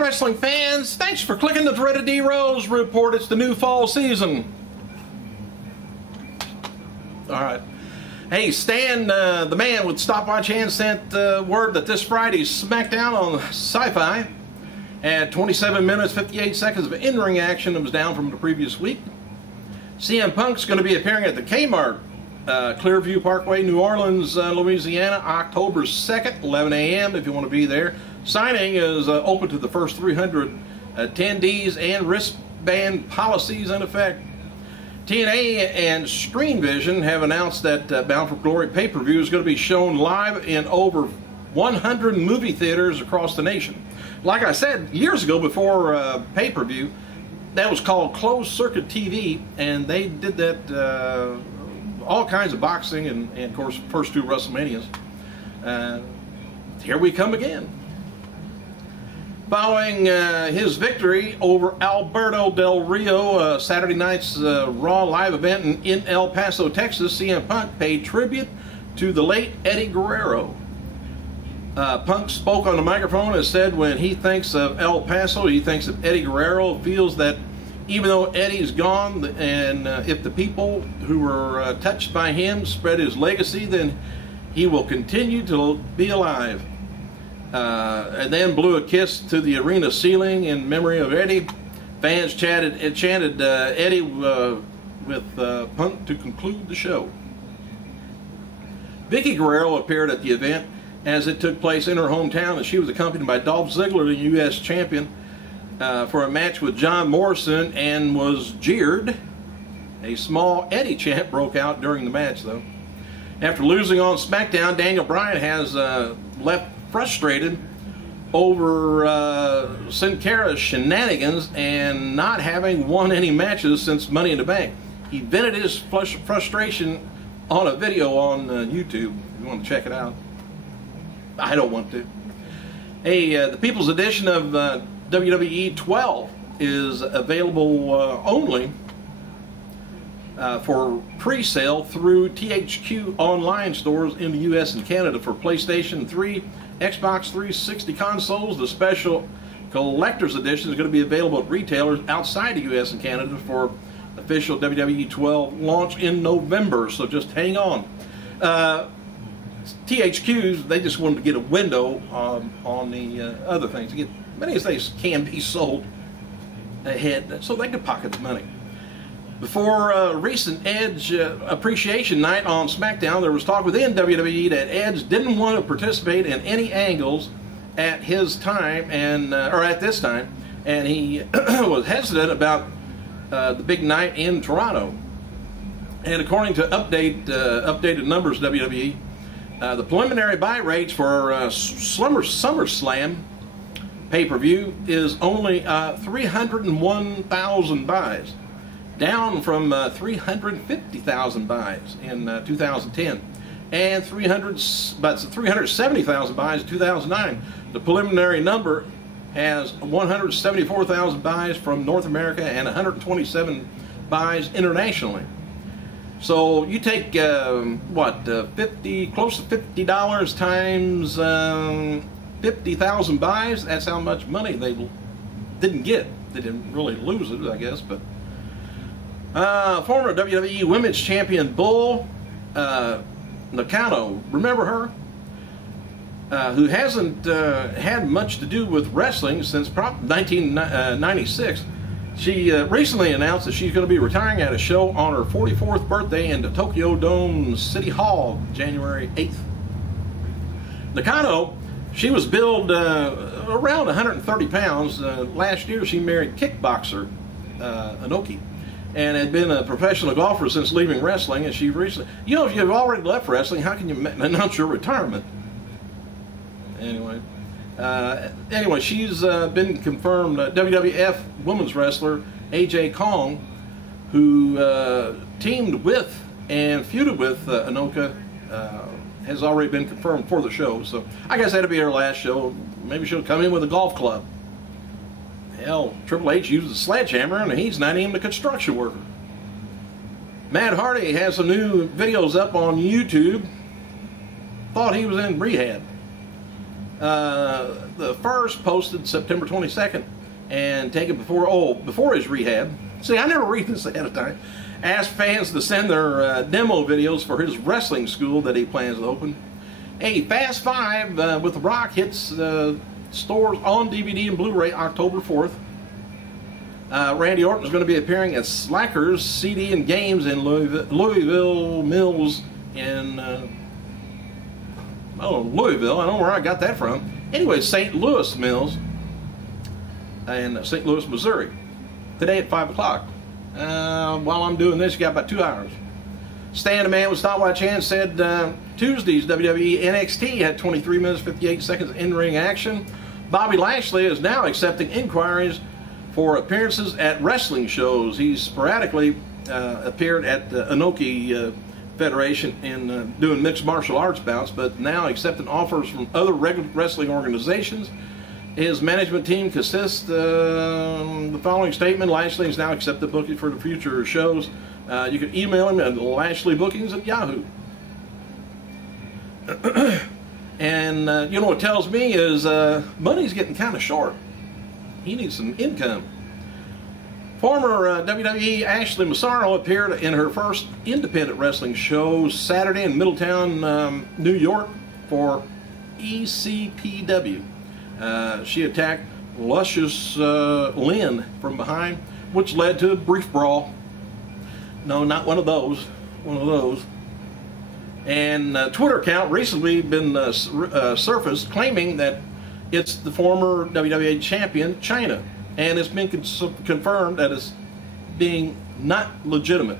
wrestling fans, thanks for clicking the dreaded D Rose report. It's the new fall season. Alright. Hey, Stan, the man with Stopwatch Hand, sent word that this Friday's SmackDown on Sci-Fi had 27 minutes, 58 seconds of in-ring action that was down from the previous week. CM Punk's going to be appearing at the Kmart, Clearview Parkway, New Orleans, Louisiana, October 2nd, 11 a.m. if you want to be there. Signing is open to the first 300 attendees and wristband policies in effect. TNA and Screen Vision have announced that Bound for Glory pay-per-view is going to be shown live in over 100 movie theaters across the nation. Like I said years ago before pay-per-view, that was called closed circuit TV, and they did that all kinds of boxing and of course first two WrestleManias. Here we come again. Following his victory over Alberto Del Rio, Saturday night's Raw live event in El Paso, Texas, CM Punk paid tribute to the late Eddie Guerrero. Punk spoke on the microphone and said when he thinks of El Paso, he thinks of Eddie Guerrero, feels that even though Eddie's gone, and if the people who were touched by him spread his legacy, then he will continue to be alive. And then blew a kiss to the arena ceiling in memory of Eddie. Fans chanted Eddie with Punk to conclude the show. Vicky Guerrero appeared at the event as it took place in her hometown, and she was accompanied by Dolph Ziggler, the U.S. champion, for a match with John Morrison, and was jeered. A small Eddie chant broke out during the match, though. After losing on SmackDown, Daniel Bryan has left frustrated over Sin Cara's shenanigans and not having won any matches since Money in the Bank. He vented his frustration on a video on YouTube. If you want to check it out. I don't want to. Hey, the People's Edition of WWE 12 is available only for pre-sale through THQ online stores in the US and Canada for PlayStation 3, Xbox 360 consoles. The special collector's edition is going to be available at retailers outside the US and Canada for official WWE 12 launch in November, so just hang on. THQs, they just wanted to get a window on the other things, to get many of these can be sold ahead so they could pocket the money. Before recent Edge Appreciation Night on SmackDown, there was talk within WWE that Edge didn't want to participate in any angles at his time, or at this time, and he was hesitant about the big night in Toronto. And according to updated numbers, WWE, the preliminary buy rates for SummerSlam pay-per-view is only 301,000 buys, down from 350,000 buys in 2010 and 370,000 buys in 2009. The preliminary number has 174,000 buys from North America and 127 buys internationally. So you take close to $50 times 50,000 buys. That's how much money they didn't get. They didn't really lose it, I guess, but. Former WWE Women's Champion Bull Nakano, remember her? Who hasn't had much to do with wrestling since 1996. She recently announced that she's going to be retiring at a show on her 44th birthday in the Tokyo Dome City Hall, January 8th. Nakano, she was billed around 130 pounds. Last year she married kickboxer Inoki, and had been a professional golfer since leaving wrestling. And she recently, you know, if you've already left wrestling, how can you announce your retirement? Anyway, she's been confirmed. WWF women's wrestler AJ Kong, who teamed with and feuded with Inoki, has already been confirmed for the show. So I guess that'll be her last show. Maybe she'll come in with a golf club. Hell, Triple H used a sledgehammer, and he's not even a construction worker. Matt Hardy has some new videos up on YouTube. Thought he was in rehab. The first posted September 22nd and taken before his rehab. See, I never read this ahead of time. Asked fans to send their demo videos for his wrestling school that he plans to open. Hey, Fast 5 with The Rock hits stores on DVD and Blu-ray October 4th. Randy Orton is going to be appearing at Slackers CD and Games in Louisville Mills in Louisville. I don't know where I got that from. Anyway, St. Louis Mills in St. Louis, Missouri. Today at 5 o'clock. While I'm doing this, you got about 2 hours. Stan, the man with stopwatch hand, said Tuesday's WWE NXT had 23 minutes 58 seconds in-ring action. Bobby Lashley is now accepting inquiries for appearances at wrestling shows. He's sporadically appeared at the Inoki Federation in doing mixed martial arts bouts, but now accepting offers from other regular wrestling organizations. His management team consists the following statement: Lashley has now accepted booking for the future shows. You can email him at LashleyBookings@Yahoo. And you know what it tells me is money's getting kind of short. He needs some income. Former WWE Ashley Massaro appeared in her first independent wrestling show Saturday in Middletown, New York for ECPW. She attacked Luscious Lynn from behind, which led to a brief brawl. No, not one of those. One of those. And a Twitter account recently been surfaced claiming that it's the former WWE champion, Chyna. And it's been confirmed that it's being not legitimate.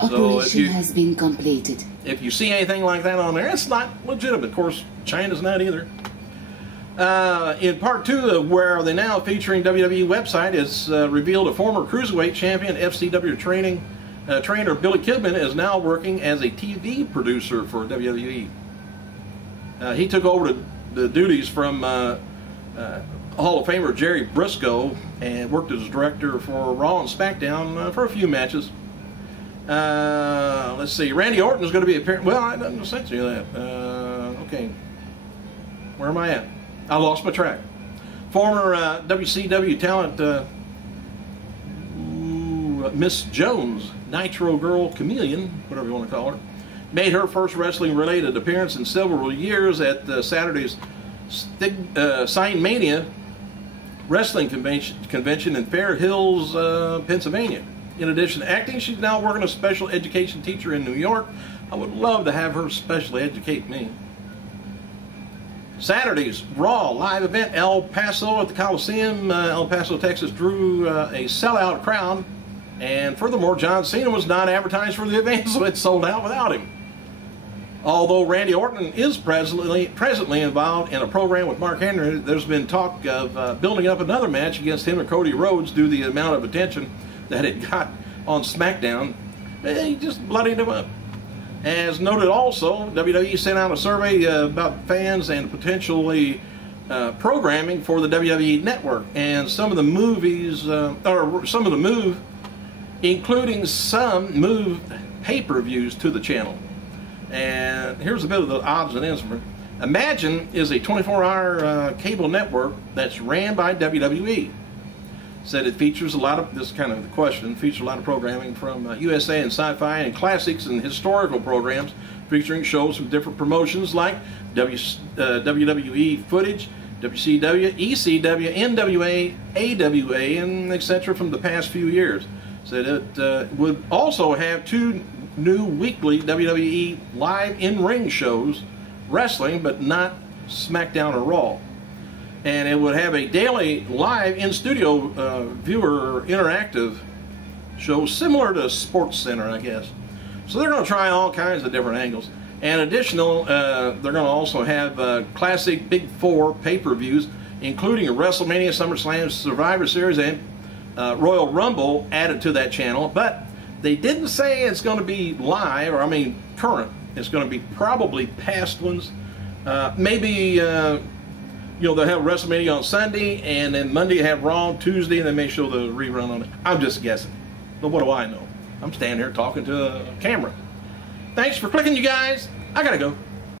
Operation has been completed. If you see anything like that on there, it's not legitimate. Of course, Chyna's not either. In part 2 of Where Are They Now, featuring WWE website, it's revealed a former Cruiserweight champion, FCW trainer Billy Kidman is now working as a TV producer for WWE. He took over the duties from Hall of Famer Jerry Briscoe and worked as director for Raw and SmackDown for a few matches. Let's see, Randy Orton is going to be appearing. Well, I didn't sense any of that. Okay, where am I at? I lost my track. Former WCW talent Miss Jones, Nitro Girl Chameleon, whatever you want to call her, made her first wrestling-related appearance in several years at Saturday's Sign Mania Wrestling Convention in Fair Hills, Pennsylvania. In addition to acting, she's now working as a special education teacher in New York. I would love to have her specially educate me. Saturday's Raw live event, El Paso at the Coliseum, El Paso, Texas, drew a sellout crowd. And furthermore, John Cena was not advertised for the event, so it sold out without him. Although Randy Orton is presently involved in a program with Mark Henry, there's been talk of building up another match against him and Cody Rhodes due to the amount of attention that it got on SmackDown. He just bloodied him up. As noted also, WWE sent out a survey about fans and potentially programming for the WWE Network, and some of the movies, including some move pay-per-views to the channel. And here's a bit of the odds and ends. Imagine is a 24-hour cable network that's ran by WWE. Said it features a lot of, this is kind of the question, features a lot of programming from USA and Sci-Fi and classics and historical programs featuring shows from different promotions like WWE footage, WCW, ECW, NWA, AWA, and etc. from the past few years. Said it would also have 2 new weekly WWE live in-ring shows, wrestling, but not SmackDown or Raw. And it would have a daily live in-studio viewer interactive show similar to Sports Center, I guess. So they're going to try all kinds of different angles. And additional, they're going to also have classic Big Four pay-per-views, including a WrestleMania, SummerSlam, Survivor Series, and Royal Rumble added to that channel. But they didn't say it's going to be live, or I mean current. It's going to be probably past ones. Maybe you know, they'll have WrestleMania on Sunday, and then Monday have Raw, Tuesday, and they may show the rerun on it. I'm just guessing. But what do I know? I'm standing here talking to a camera. Thanks for clicking, you guys. I gotta go.